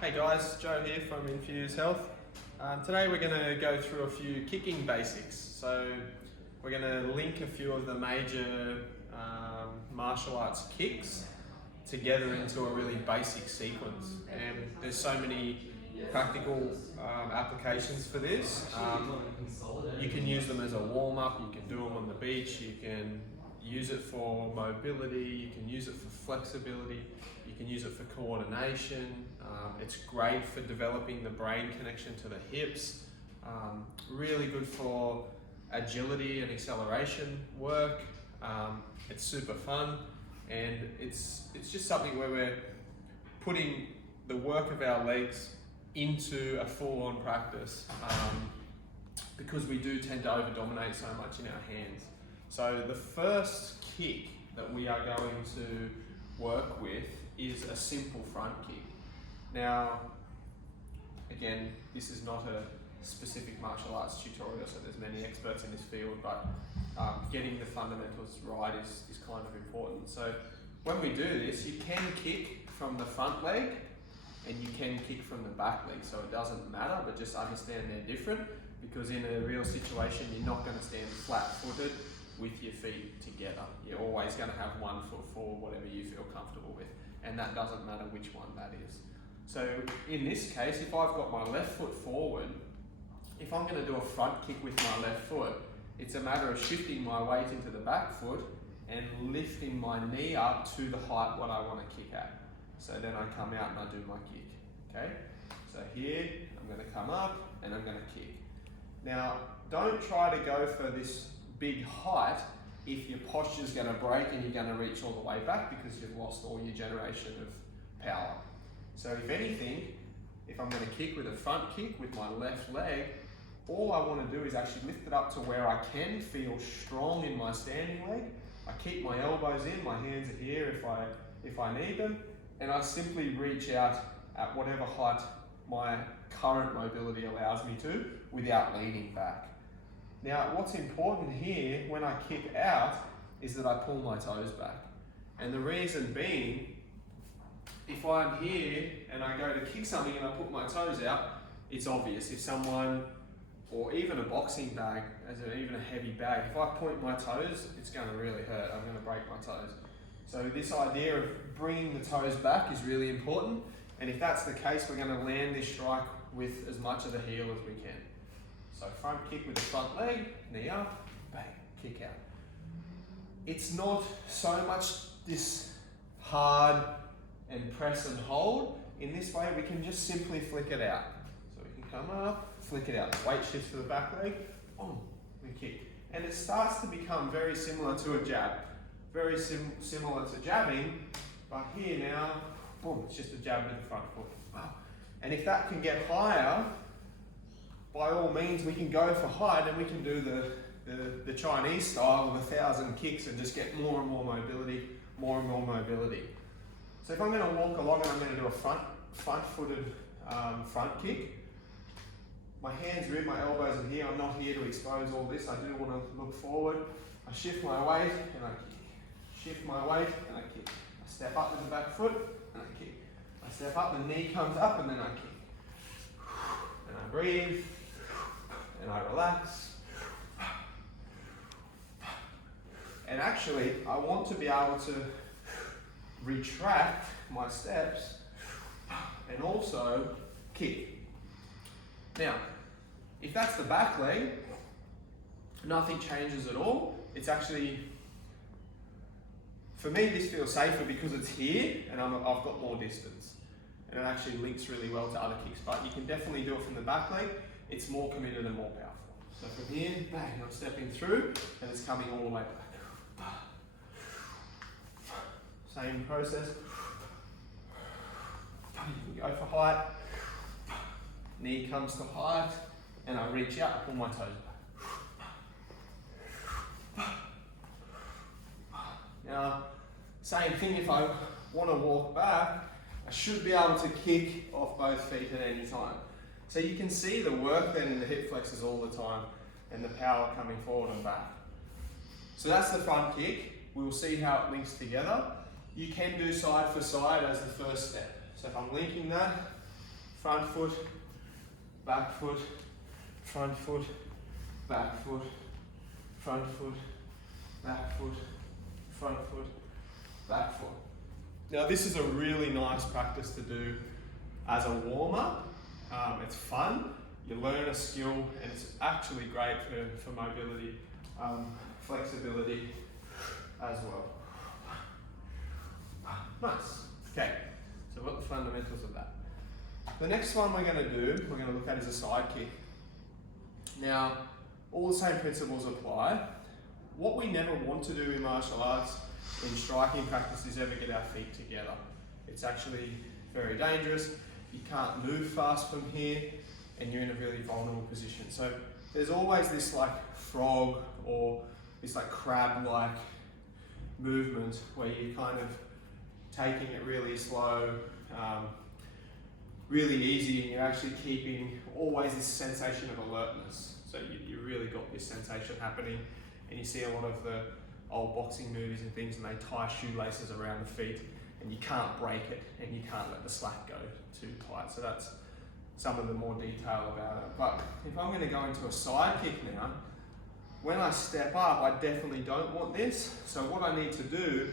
Hey guys, Joe here from Infuse Health. Today we're going to go through a few kicking basics. So we're going to link a few of the major martial arts kicks together into a really basic sequence. And there's so many practical applications for this. You can use them as a warm-up, you can do them on the beach, you can use it for mobility, you can use it for flexibility, you can use it for coordination. It's great for developing the brain connection to the hips. Really good for agility and acceleration work. It's super fun, and it's just something where we're putting the work of our legs into a full-on practice, because we do tend to over-dominate so much in our hands. So the first kick that we are going to work with is a simple front kick. Now, again, this is not a specific martial arts tutorial, so there's many experts in this field, but getting the fundamentals right is kind of important. So when we do this, you can kick from the front leg and you can kick from the back leg, so it doesn't matter, but just understand they're different, because in a real situation, you're not going to stand flat-footed with your feet together. You're always going to have one foot forward, whatever you feel comfortable with, and that doesn't matter which one that is. So in this case, if I've got my left foot forward, if I'm going to do a front kick with my left foot, it's a matter of shifting my weight into the back foot and lifting my knee up to the height what I want to kick at. So then I come out and I do my kick, okay? So here, I'm going to come up and I'm going to kick. Now, don't try to go for this big height if your posture is going to break and you're going to reach all the way back, because you've lost all your generation of power. So if anything, if I'm going to kick with a front kick with my left leg, all I want to do is actually lift it up to where I can feel strong in my standing leg. I keep my elbows in, my hands are here if I need them, and I simply reach out at whatever height my current mobility allows me to without leaning back. Now, what's important here when I kick out is that I pull my toes back. And the reason being, if I'm here and I go to kick something and I put my toes out, it's obvious. If someone, or even a boxing bag, even a heavy bag, if I point my toes, it's going to really hurt. I'm going to break my toes. So this idea of bringing the toes back is really important. And if that's the case, we're going to land this strike with as much of the heel as we can. So front kick with the front leg, knee up, bang, kick out. It's not so much this hard and press and hold. In this way, we can just simply flick it out. So we can come up, flick it out. Weight shifts to the back leg, boom, we kick. And it starts to become very similar to a jab. Very similar to jabbing, but here now, boom, it's just a jab with the front foot. And if that can get higher, by all means, we can go for height and we can do the Chinese style of 1,000 kicks and just get more and more mobility, more and more mobility. So if I'm going to walk along and I'm going to do a front-footed front kick, my hands are in, my elbows are here. I'm not here to expose all this. I do want to look forward. I shift my weight and I kick. Shift my weight and I kick. I step up with the back foot and I kick. I step up, the knee comes up and then I kick. And I breathe and I relax. And actually, I want to be able to retract my steps and also kick. Now, if that's the back leg, nothing changes at all. It's actually, for me, this feels safer because it's here and I've got more distance. And it actually links really well to other kicks, but you can definitely do it from the back leg. It's more committed and more powerful. So from here, bang, I'm stepping through and it's coming all the way back. Same process. You can go for height. Knee comes to height and I reach out, I pull my toes back. Now, same thing, if I want to walk back, I should be able to kick off both feet at any time. So you can see the work then in the hip flexors all the time and the power coming forward and back. So that's the front kick. We'll see how it links together. You can do side for side as the first step. So if I'm linking that, front foot, back foot, front foot, back foot, front foot, back foot, front foot, back foot. Now this is a really nice practice to do as a warm-up. It's fun, you learn a skill, and it's actually great for mobility, flexibility as well. Nice. Okay, so what are the fundamentals of that? The next one we're going to look at is a side kick. Now, all the same principles apply. What we never want to do in martial arts, in striking practice, is ever get our feet together. It's actually very dangerous. You can't move fast from here, and you're in a really vulnerable position. So there's always this like frog or this like crab-like movement where you're kind of taking it really slow, really easy, and you're actually keeping always this sensation of alertness. So you really got this sensation happening, and you see a lot of the old boxing movies and things, and they tie shoelaces around the feet, and you can't break it, and you can't let the slack go too tight. So that's some of the more detail about it. But if I'm going to go into a side kick now, when I step up, I definitely don't want this. So what I need to do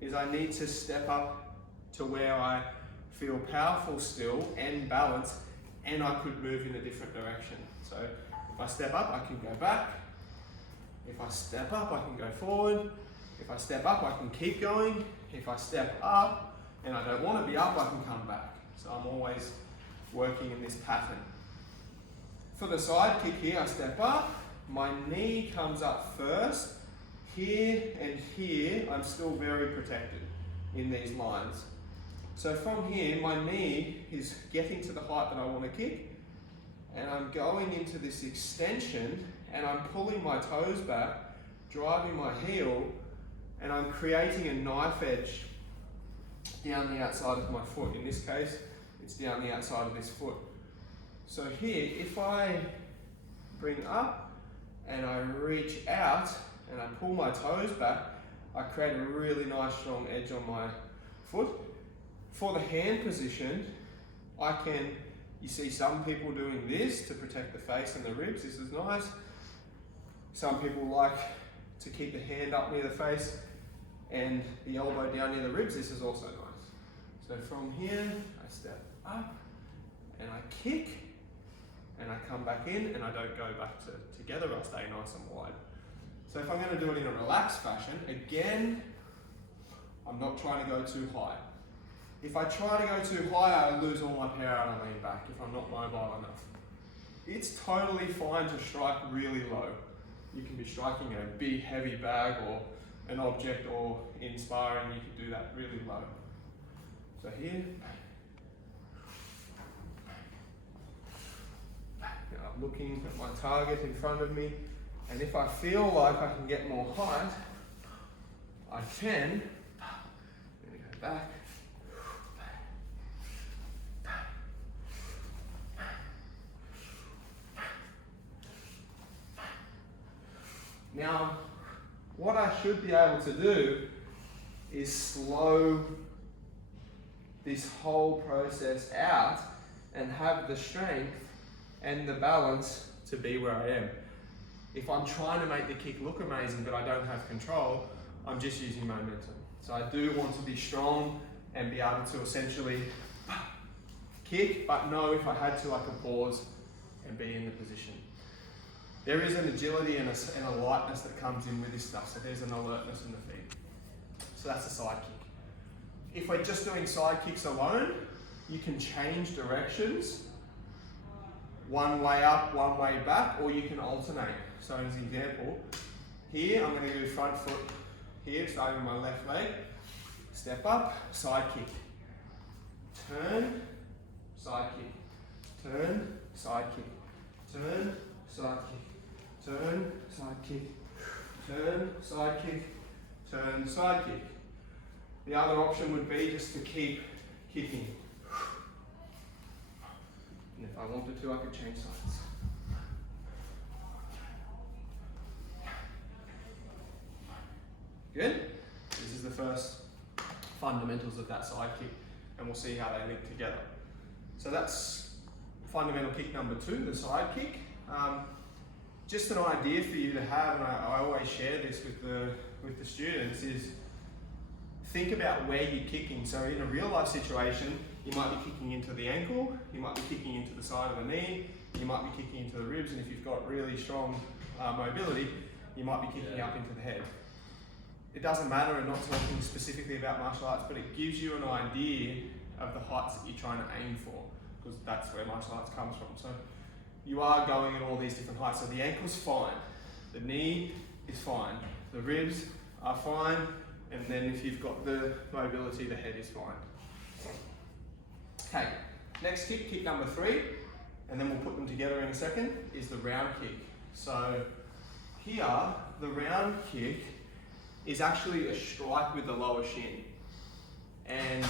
is I need to step up to where I feel powerful still and balanced, and I could move in a different direction. So if I step up, I can go back. If I step up, I can go forward. If I step up, I can keep going. If I step up and I don't want to be up, I can come back. So I'm always working in this pattern. For the side kick here, I step up, my knee comes up first. Here and here, I'm still very protected in these lines. So from here, my knee is getting to the height that I want to kick, and I'm going into this extension, and I'm pulling my toes back, driving my heel, and I'm creating a knife edge down the outside of my foot. In this case, it's down the outside of this foot. So here, if I bring up and I reach out and I pull my toes back, I create a really nice strong edge on my foot. For the hand position, you see some people doing this to protect the face and the ribs. This is nice. Some people like to keep the hand up near the face and the elbow down near the ribs. This is also nice. So from here, I step up and I kick and I come back in, and I don't go back together. I stay nice and wide. So if I'm going to do it in a relaxed fashion, again, I'm not trying to go too high. If I try to go too high, I lose all my power and I lean back if I'm not mobile enough. It's totally fine to strike really low. You can be striking a big heavy bag or an object, or in sparring you can do that really low. So here, I'm looking at my target in front of me, and if I feel like I can get more height, I can. I'm going to go back. Now, what I should be able to do is slow this whole process out and have the strength and the balance to be where I am. If I'm trying to make the kick look amazing but I don't have control, I'm just using momentum. So I do want to be strong and be able to essentially kick, but know if I had to, I could pause and be in the position. There is an agility and a lightness that comes in with this stuff, so there's an alertness in the feet. So that's a side kick. If we're just doing side kicks alone, you can change directions, one way up, one way back, or you can alternate. So as an example, here I'm going to do front foot here, starting with my left leg, step up, side kick, turn, side kick, turn, side kick, turn, side kick, turn, side kick, turn, side kick, turn, side kick. The other option would be just to keep kicking. And if I wanted to, I could change sides. Good? This is the first fundamentals of that side kick, and we'll see how they link together. So that's fundamental kick number 2, the side kick. Just an idea for you to have, and I always share this with the students, is think about where you're kicking. So in a real life situation, you might be kicking into the ankle, you might be kicking into the side of the knee, you might be kicking into the ribs, and if you've got really strong mobility, you might be kicking up into the head. It doesn't matter, I'm not talking specifically about martial arts, but it gives you an idea of the heights that you're trying to aim for, because that's where martial arts comes from. So you are going at all these different heights. So the ankle's fine, the knee is fine, the ribs are fine, and then if you've got the mobility, the head is fine. Okay, next kick, kick number 3, and then we'll put them together in a second, is the round kick. So here, the round kick is actually a strike with the lower shin. And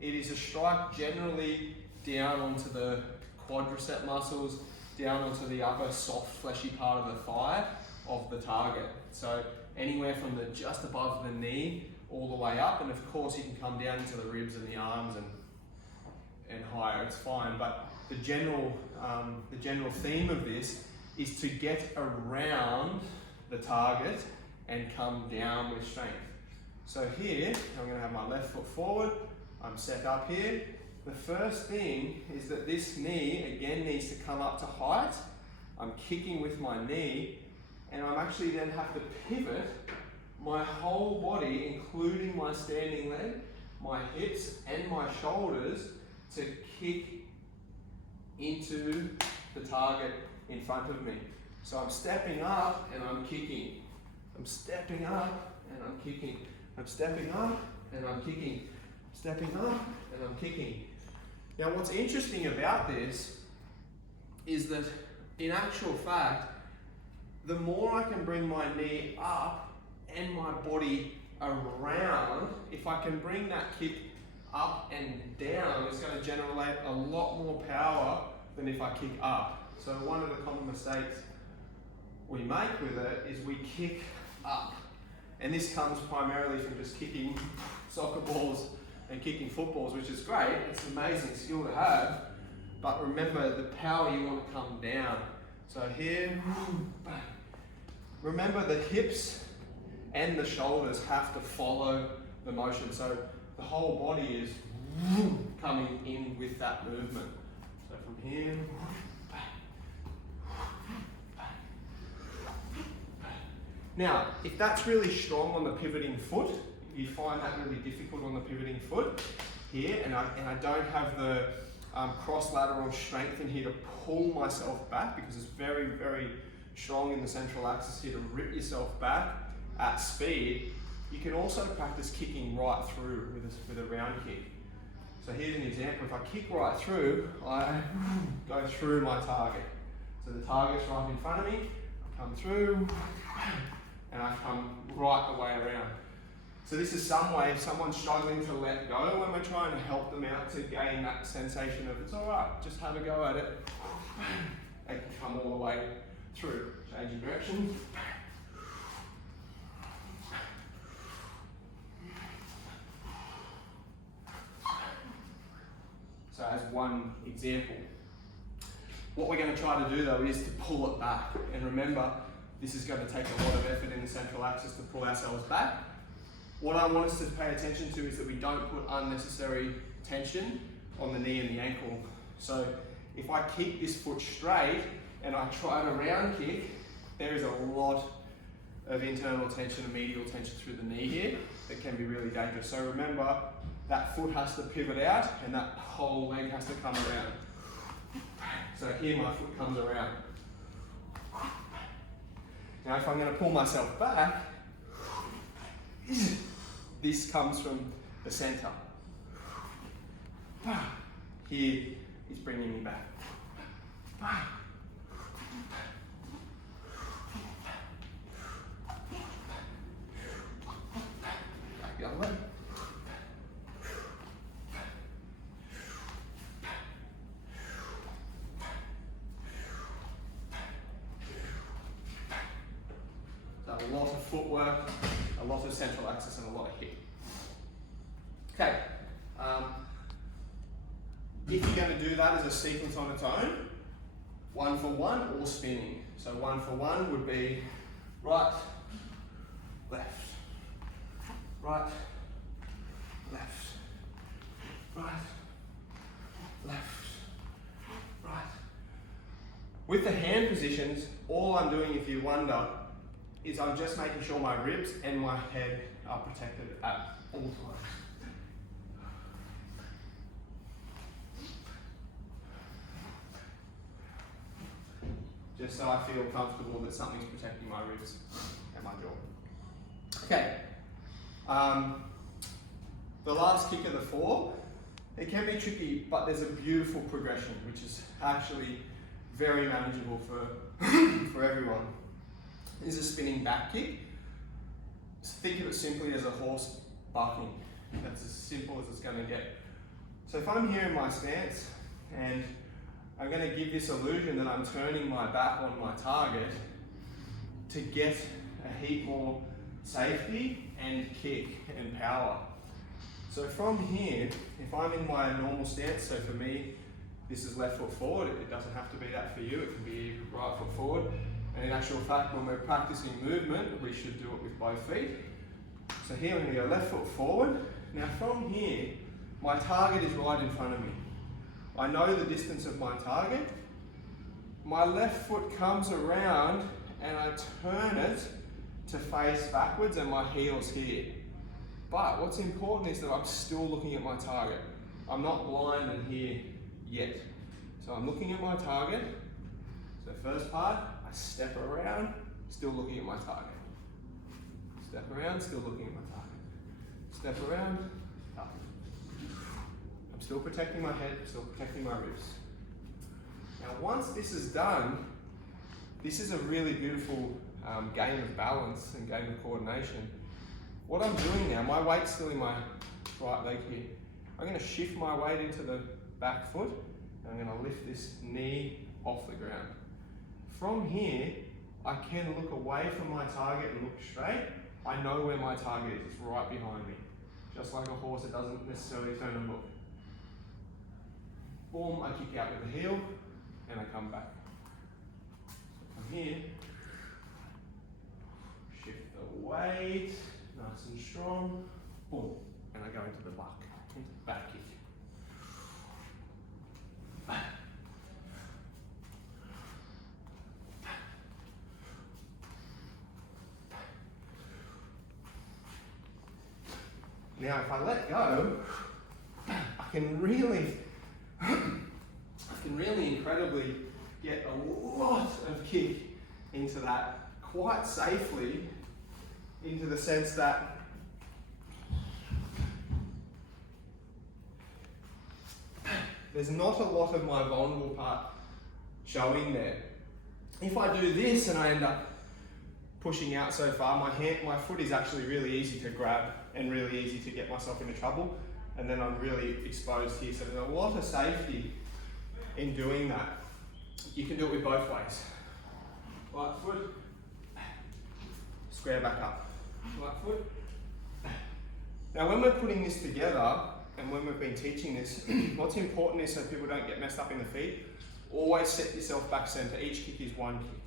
it is a strike generally down onto the quadricep muscles, down onto the upper soft fleshy part of the thigh of the target. So anywhere from the just above the knee all the way up, and of course you can come down into the ribs and the arms and higher, it's fine. But the general theme of this is to get around the target and come down with strength. So here, I'm going to have my left foot forward, I'm set up here. The first thing is that this knee, again, needs to come up to height. I'm kicking with my knee, and I'm actually then have to pivot my whole body, including my standing leg, my hips, and my shoulders, to kick into the target in front of me. So I'm stepping up and I'm kicking. I'm stepping up and I'm kicking. I'm stepping up and I'm kicking. Stepping up and I'm kicking. Now what's interesting about this is that in actual fact, the more I can bring my knee up and my body around, if I can bring that kick up and down, it's going to generate a lot more power than if I kick up. So one of the common mistakes we make with it is we kick up. And this comes primarily from just kicking soccer balls and kicking footballs, which is great. It's an amazing skill to have. But remember, the power you want to come down. So here, bang. Remember the hips and the shoulders have to follow the motion. So the whole body is coming in with that movement. So from here, now, if that's really strong on the pivoting foot, if you find that really difficult on the pivoting foot here, and I don't have the cross-lateral strength in here to pull myself back, because it's very, very strong in the central axis here to rip yourself back at speed, you can also practice kicking right through with a round kick. So here's an example. If I kick right through, I go through my target. So the target's right in front of me, I come through, and I come right the way around. So this is some way, if someone's struggling to let go, when we're trying to help them out to gain that sensation of it's all right, just have a go at it, they can come all the way through. Changing direction. So as one example. What we're going to try to do though is to pull it back. And remember, this is going to take a lot of effort in the central axis to pull ourselves back. What I want us to pay attention to is that we don't put unnecessary tension on the knee and the ankle. So if I keep this foot straight and I try to round kick, there is a lot of internal tension and medial tension through the knee here that can be really dangerous. So remember, that foot has to pivot out and that whole leg has to come around. So here my foot comes around. Now if I'm going to pull myself back, this comes from the center. Here is bringing me back. Back the other way. A lot of footwork, a lot of central axis, and a lot of hip. Okay, If you're going to do that as a sequence on its own, 1 for 1 or spinning. So 1 for 1 would be right, left, right, left, right, left, right. With the hand positions, all I'm doing, if you wonder, is I'm just making sure my ribs and my head are protected at all times. Just so I feel comfortable that something's protecting my ribs and my jaw. Okay. The last kick of the 4, it can be tricky, but there's a beautiful progression, which is actually very manageable for everyone. This is a spinning back kick. Think of it simply as a horse bucking. That's as simple as it's going to get. So if I'm here in my stance and I'm going to give this illusion that I'm turning my back on my target to get a heap more safety and kick and power. So from here, if I'm in my normal stance, so for me, this is left foot forward. It doesn't have to be that for you. It can be right foot forward. And in actual fact, when we're practicing movement, we should do it with both feet. So here I'm going to go left foot forward. Now from here, my target is right in front of me. I know the distance of my target. My left foot comes around and I turn it to face backwards and my heel's here. But what's important is that I'm still looking at my target. I'm not blind and here yet. So I'm looking at my target. So first part, I step around, still looking at my target. Step around, still looking at my target. Step around, up. I'm still protecting my head, still protecting my ribs. Now once this is done, this is a really beautiful game of balance and game of coordination. What I'm doing now, my weight's still in my right leg here. I'm going to shift my weight into the back foot and I'm going to lift this knee off the ground. From here, I can look away from my target and look straight. I know where my target is, it's right behind me. Just like a horse, it doesn't necessarily turn and look. Boom, I kick out with the heel and I come back. So from here, shift the weight, nice and strong, boom, and I go into the buck, into the back kick. Now if I let go, I can really incredibly get a lot of kick into that quite safely, into the sense that there's not a lot of my vulnerable part showing there. If I do this and I end up pushing out so far, my foot is actually really easy to grab and really easy to get myself into trouble, and then I'm really exposed here. So there's a lot of safety in doing that. You can do it with both ways. Right foot, square back up. Right foot. Now when we're putting this together, and when we've been teaching this, what's important is so people don't get messed up in the feet, always set yourself back center. Each kick is one kick.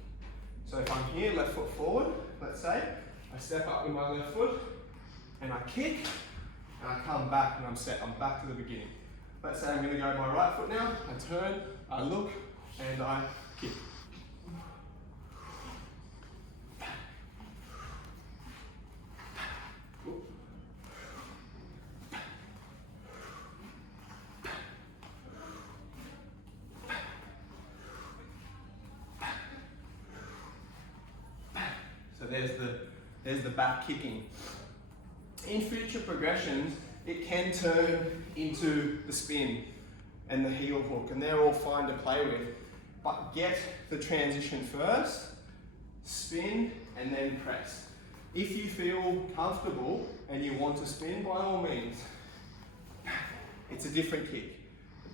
So if I'm here, left foot forward, let's say, I step up with my left foot, and I kick, and I come back and I'm set, I'm back to the beginning. Let's say I'm going to go my right foot now, I turn, I look, and I kick. So there's the back kicking. In future progressions, it can turn into the spin and the heel hook, and they're all fine to play with. But get the transition first, spin, and then press. If you feel comfortable and you want to spin, by all means, it's a different kick.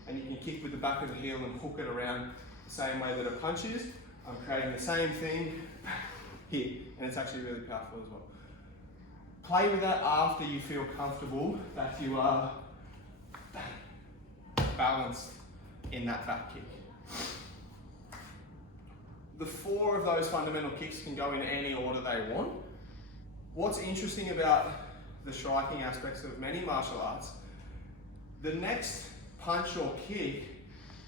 And you can kick with the back of the heel and hook it around the same way that a punch is. I'm creating the same thing here, and it's actually really powerful as well. Play with that after you feel comfortable that you are balanced in that back kick. The 4 of those fundamental kicks can go in any order they want. What's interesting about the striking aspects of many martial arts, the next punch or kick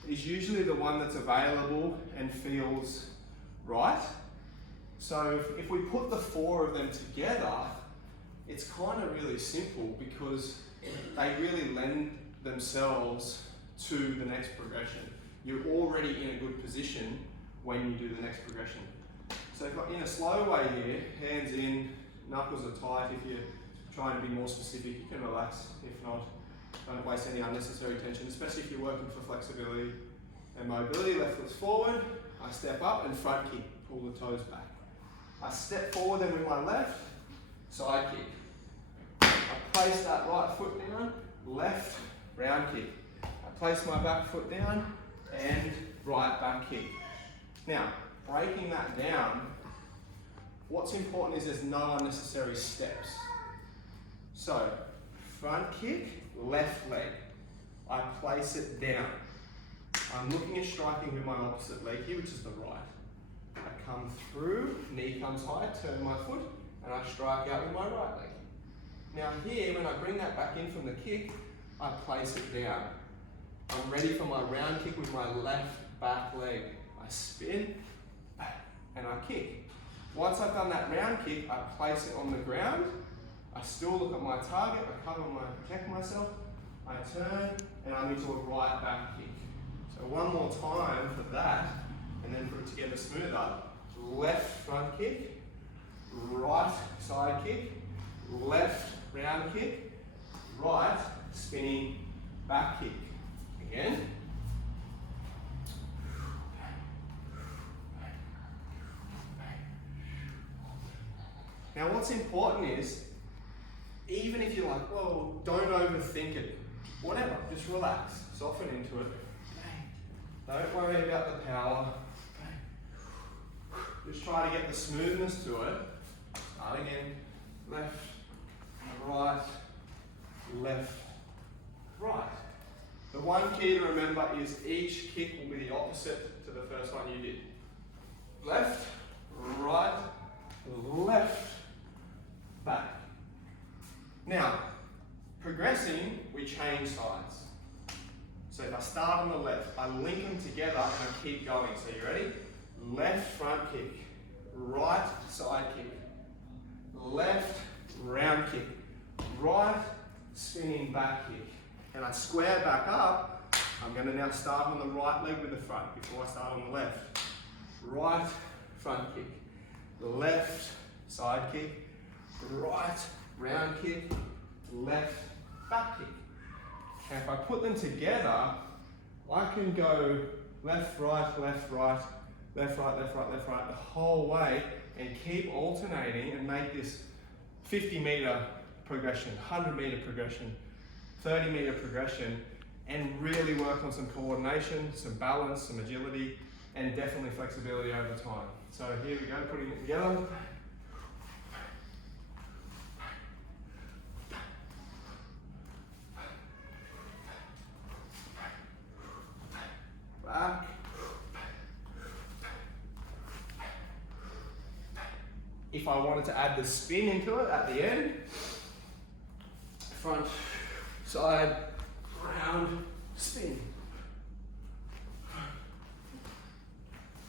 is usually the one that's available and feels right. So if we put the 4 of them together, it's kind of really simple because they really lend themselves to the next progression. You're already in a good position when you do the next progression. So in a slow way here, hands in, knuckles are tight. If you're trying to be more specific, you can relax. If not, don't waste any unnecessary tension, especially if you're working for flexibility and mobility. Left foot's forward, I step up and front kick, pull the toes back. I step forward then with my left, side kick. I place that right foot down, left, round kick. I place my back foot down and right back kick. Now, breaking that down, what's important is there's no unnecessary steps. So, front kick, left leg. I place it down. I'm looking at striking with my opposite leg here, which is the right. I come through, knee comes high, turn my foot, and I strike out with my right leg. Now here, when I bring that back in from the kick, I place it down. I'm ready for my round kick with my left back leg. I spin, and I kick. Once I've done that round kick, I place it on the ground. I still look at my target, I protect myself, I turn, and I'm into a right back kick. So one more time for that, and then for it to get smoother, left front kick, right side kick, left round kick, right spinning back kick. Again. Now what's important is, even if you're like, well, don't overthink it, whatever, just relax, soften into it. Don't worry about the power. Just try to get the smoothness to it. Start again, left, right, left, right. The one key to remember is each kick will be the opposite to the first one you did. Left, right, left, back. Now, progressing, we change sides. So if I start on the left, I link them together and I keep going. So you ready? Left front kick, right side kick, left round kick, right spinning back kick. And I square back up. I'm going to now start on the right leg with the front before I start on the left. Right front kick, left side kick, right round kick, left back kick. And if I put them together, I can go left, right, left, right, left, right, left, right, left, right, the whole way, and keep alternating and make this 50-meter progression, 100-meter progression, 30-meter progression, and really work on some coordination, some balance, some agility, and definitely flexibility over time. So here we go, putting it together. Back. If I wanted to add the spin into it at the end, front, side, round, spin.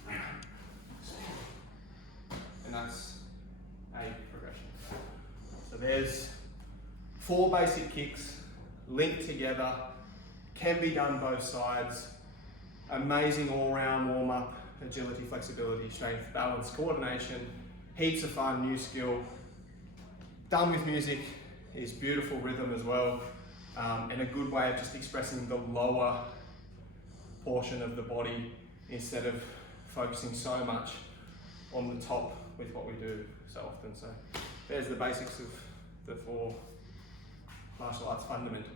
And that's a progression. So there's 4 basic kicks linked together, can be done both sides. Amazing all-round warm-up, agility, flexibility, strength, balance, coordination, heaps of fun, new skill. Done with music is beautiful rhythm as well, and a good way of just expressing the lower portion of the body instead of focusing so much on the top with what we do so often. So there's the basics of the 4 martial arts fundamental